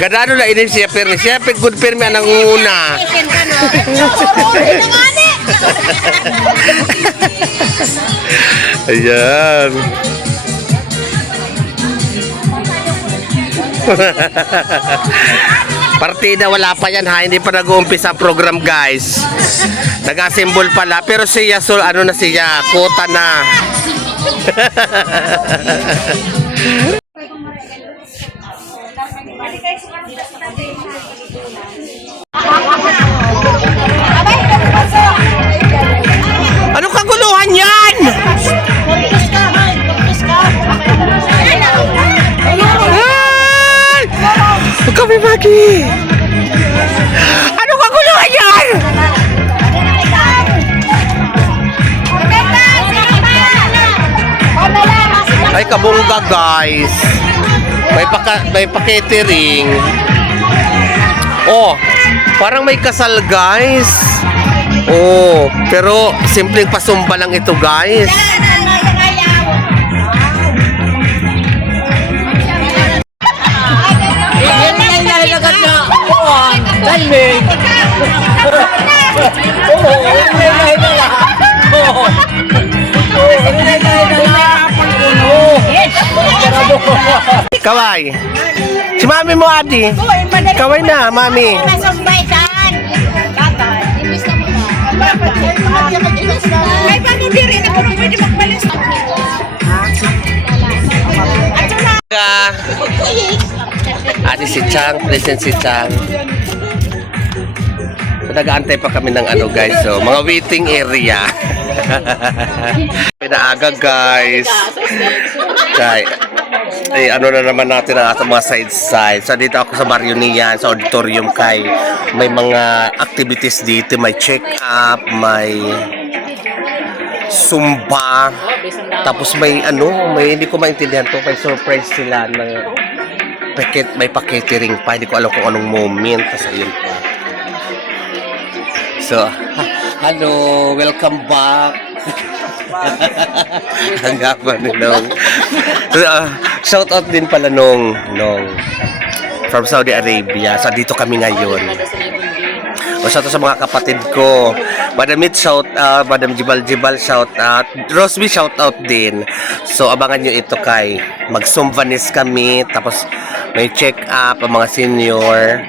Gadano na ini siya permi. Siya good permi ang una. Ayan. Partida wala pa yan ha, hindi pa nag-uumpisa ang program guys. Nag-assemble pala pero siya ano na siya, kota na. Ano kaguluhan yan? Kami Maki! Ano kaguluhan yan? Ay kabungga guys. May pa-catering. Oh, parang may kasal guys. Oh, pero simpleng pasumba lang ito guys. Kaway. Si mami mo adi. Kaway na, mami. Adi si Chang, present si Chang. So, nag-aantay pa kami ng ano guys. So, mga waiting area. Pinaaga guys. Kay ano na naman natin ang ating mga side. So dito ako sa Barrio Nian, sa auditorium kay may mga activities dito, may check-up, may Zumba, tapos may hindi ko maintindihan to, may surprise sila ng may pa-catering pa, hindi ko alam kung anong moment, tapos ayun pa. So, hello, welcome back. Ang gaba ni Nong. Shout out din pala Nong from Saudi Arabia. So dito kami ngayon. O shout out sa mga kapatid ko. Madam Mit shout out, Madam Jibal shout out, Rosby shout out din. So abangan nyo ito kay mag-sumvanis kami, tapos may check up ang mga senior.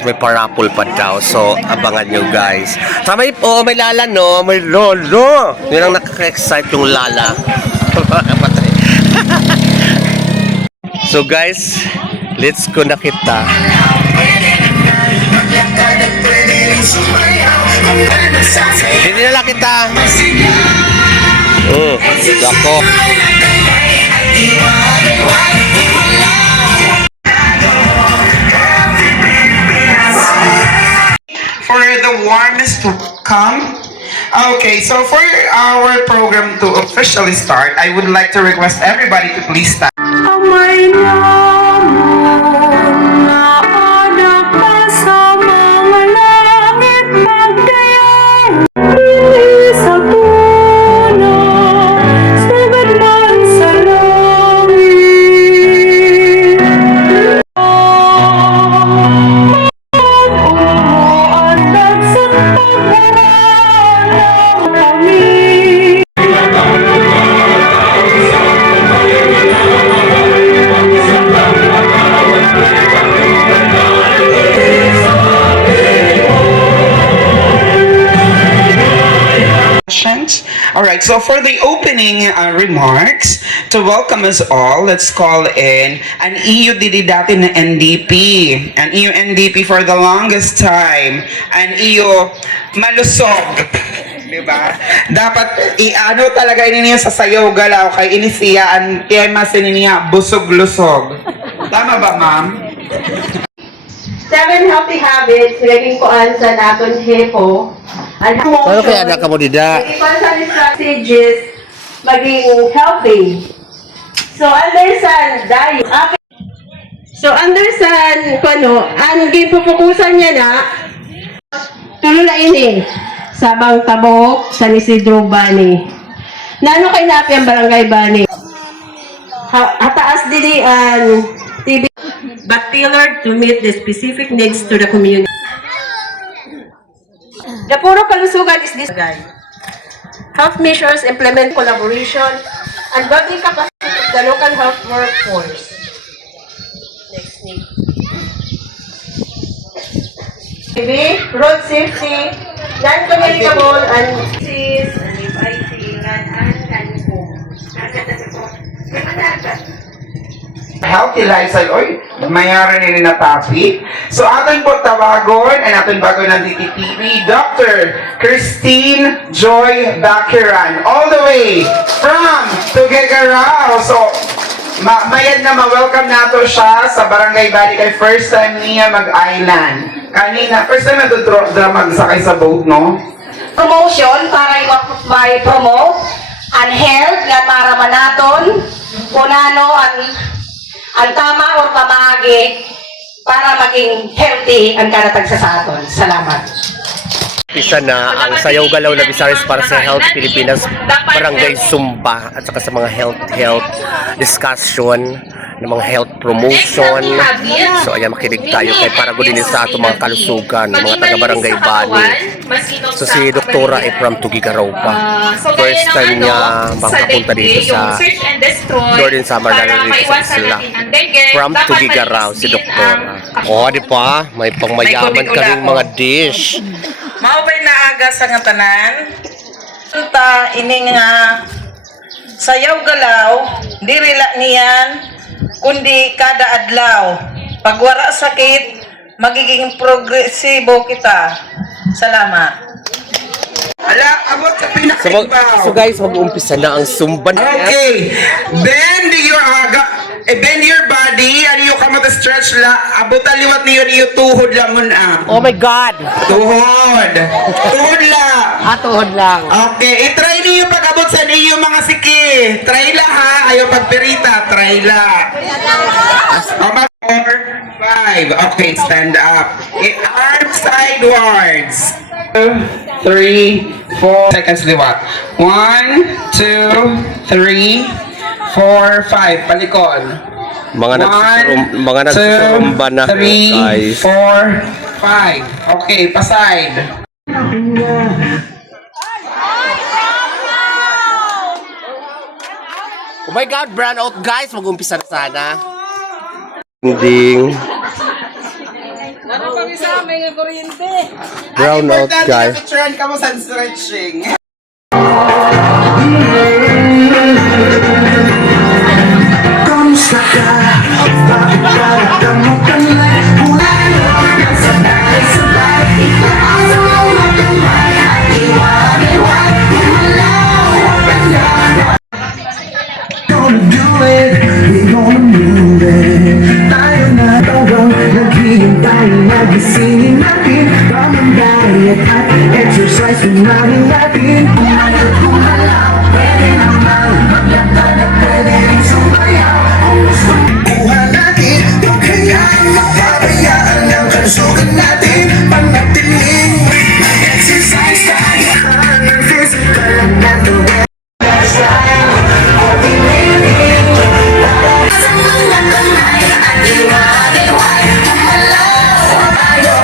May parapol pa daw. So, abangan nyo guys. Sa may lala no? May lolo. Yun ang nakaka-excite yung lala. So guys, let's go na kita. Hindi na lang kita. Ako. For the warmest to come. Okay, so for our program to officially start, I would like to request everybody to please stand. Alright, so for the opening remarks, to welcome us all, let's call in an EU didi dati na NDP. An EU NDP for the longest time. An EU malusog. Diba? Dapat i-ano talaga niya sa sayaw galaw kay inisiyaan tema niya busog-lusog. Tama ba, ma'am? 7 healthy habits, naging kuan sa naton hepo. Paano kaya anak mo dida? Naging strategies, maging healthy. So, understand, diet. Okay. So, understand, ang gipupukusan niya na, tulo na ini, Sabang Tabok, San Isidro Bani. Nano kay napi ang barangay Bani? Hataas dili ang TV. but tailored to meet the specific needs to the community. The Puro Kalusugan is this guide. Health measures implement collaboration and building capacity of the local health workforce. Next need. Road safety, non-communicable and disease, and devices, and Healthy lifestyle. Oy, mayroon rin na topic. So, atin po tawagon, and atin bago ng DTTV, Dr. Christine Joy Bakiran, all the way from Tuguegarao. So, mayad na ma-welcome nato siya sa Barangay Bali kay first time niya mag-island. Kanina, first time na magsakay sa boat, no? Promotion para i-promote ang health nga para manaton kunano ang tama o pamagi para maging healthy ang kanatag sa aton. Salamat. Isa na ang Sayaw Galaw na Visaris para sa Health Pilipinas Barangay Sumba at saka sa mga health discussion ng mga health promotion. So ayan, makinig tayo kay para gudin sa ato mga kalusugan, mga taga-barangay Bani. So si Doktora ay from Tuguegarao pa. First time niya makapunta dito sa Jordan Summer na dito sa isla. From Tuguegarao si Doktora. Oh, di pa? May pangmayaman ka rin mga dish. Maupay na aga sa nga tanan. Punta ini nga Sayaw Galaw, diri la niyan kundi kada adlaw. Pagwara sakit, magiging progresibo kita. Salamat. Ala, abot sa pinakaibaw. So guys, mag-uumpisa na ang Sumba na. Okay, bend your body, and you come at the stretch la, abot aliwat niyo tuhod lamon Oh my God! Tuhod la. Tuhod lang. Okay, i-try niyo pag-abot sa niyo mga siki. Try la ha, ayaw pagperita, try la. Okay, 4, 5. Okay, stand up. Arms sidewards. 2, 3, 4 seconds liwat. 1, 2, 3, 4, 5. Palikon. Mga nagsusumba na, 3, guys. 4, 5. Okay, paside. Oh my God, brown out guys, mag-umpisa na sana. Ding. Brown out guys. Importante ka mo sa stretching. Exercise namin natin. Pwede naman maglakad at pwede rin sumayaw. Kuha natin, huwag kayaan mapabayaan ang kalusugan natin. Panatiling exercise tayo. Ang physical at mental lifestyle. Healthy living. Para sa mga kamay at iwan-iwan. Kumalaw tayo.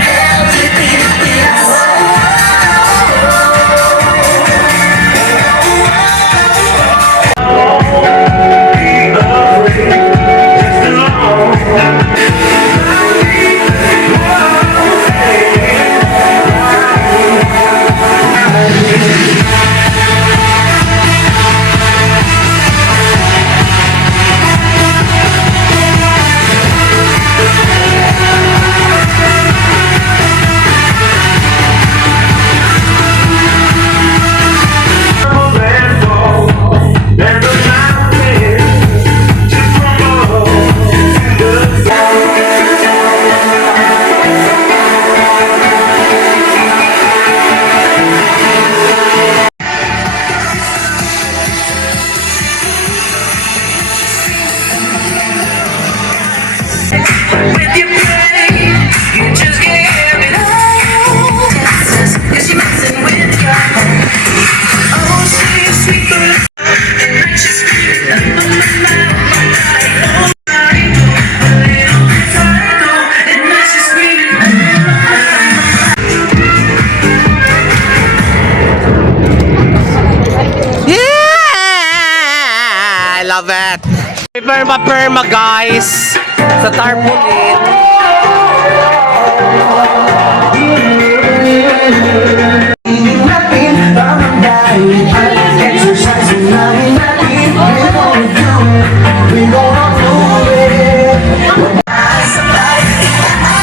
Healthy Pilipinas. love it. Perma guys. Sa tarpaulin. natin tamang dahil exercise namin natin. We're gonna do it, we're gonna do it. Sabay,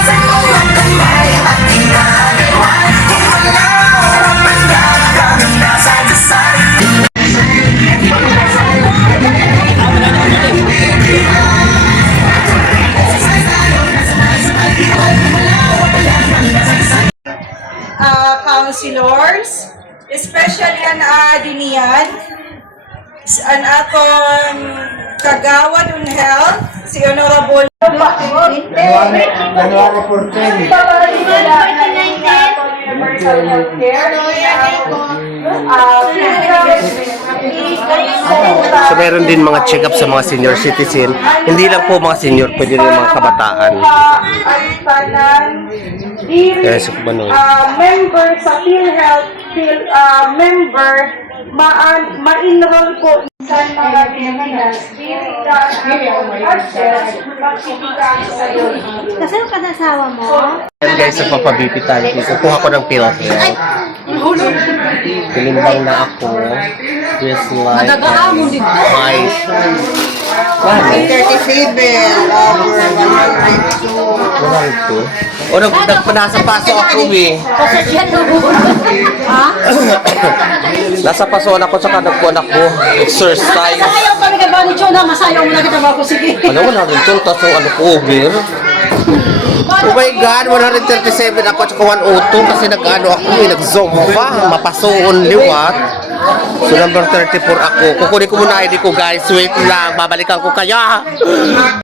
sa iyong kamay at ginagawa. Kung malaw ang pagkakang nasa dasal. Councilors, especially ang adinian, ang atong kagawad on health, si Honorable So meron din mga check-up sa mga senior citizen. Hindi lang po mga senior, pwede rin mga kabataan. Kaya sa kubanon. Member sa PhilHealth, member, ma-enroll po sa mga Pilipinas, Kasi yung kanasawa mo? Ayan guys, sa papabipitan ko, kukuha ko ng PhilHealth. Tinimbang na ako. Just like my 37 over 102. O, nasa paso ako eh. Nasa pasoan ako, saka nagpuan ako. Exercise. Masayaw kami kay Bani Chona, masayaw mo na kita ba ako, sige. Ano mo na rin ito? Tapos yung ano ko, over. Oh my God, 137 ako at 102 kasi nag-ano ako eh, nag-zumba, mapasoon liwat. So number 34 ako. Kukunin ko muna ID ko guys, wait lang, babalikan ko kaya.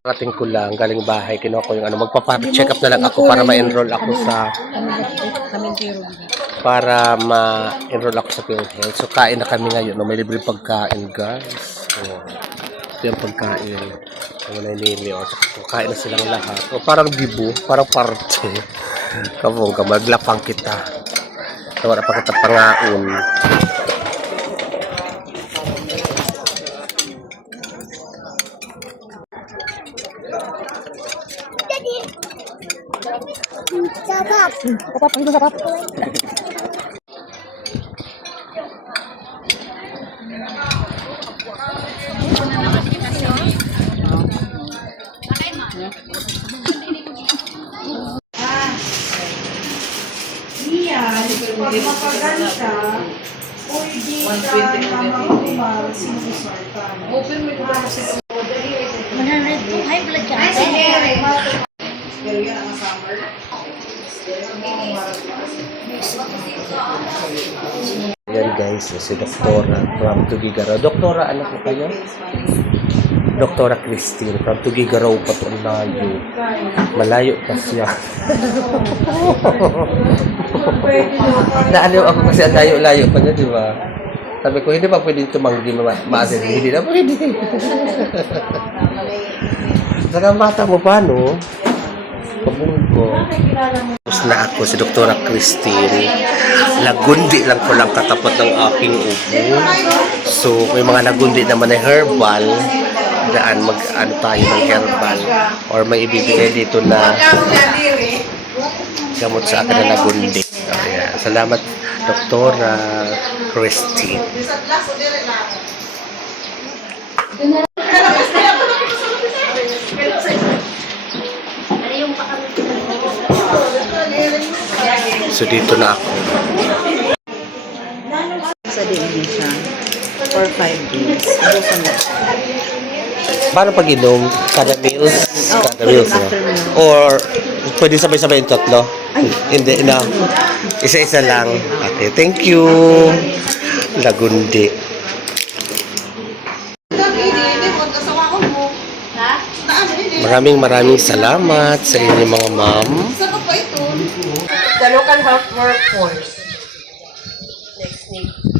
Parating ko lang, galing bahay, kinuha ko yung ano, magpapa-check up na lang ako para ma-enroll ako sa sa PhilHealth. So kain na kami ngayon, no? May libre pagkain guys. So, ito yung pagkain. Ano na nili, o. So, kain na silang lahat. O, parang bibo, parang parte. Kabong ka, maglapang kita. Tawara pa kita pangaon. High blood cancer. Yan guys, si Doktora from Tugigaraw. Doktora, ano po kayo? Doktora Christine from Tugigaraw pa to ang layo. Malayo pa siya. Naaliw ako kasi ang layo-layo pa niya, di ba? Sabi ko, hindi ba pwedeng tumanggi maasin? Hindi na pwede. Saka bata mo pa, no? Pabungko. Tapos na ako si Doktora Christine. Nagundi lang ko lang katapot ng aking upo. So, may mga nagundi naman na herbal. Daan mag-ano tayo ng herbal. Or may ibibigay dito na gamot sa akin na nagundi. Ayan. Salamat, Doktora Christine. So dito na ako. Sa diin siya for 5 days. Paano pag inom? Kada meals? Kada meals, no? Or pwede sabay-sabay yung tatlo? Hindi, no? Isa-isa lang. Okay, thank you. Lagundi. Maraming salamat sa inyo mga ma'am. The local health workforce. Next week.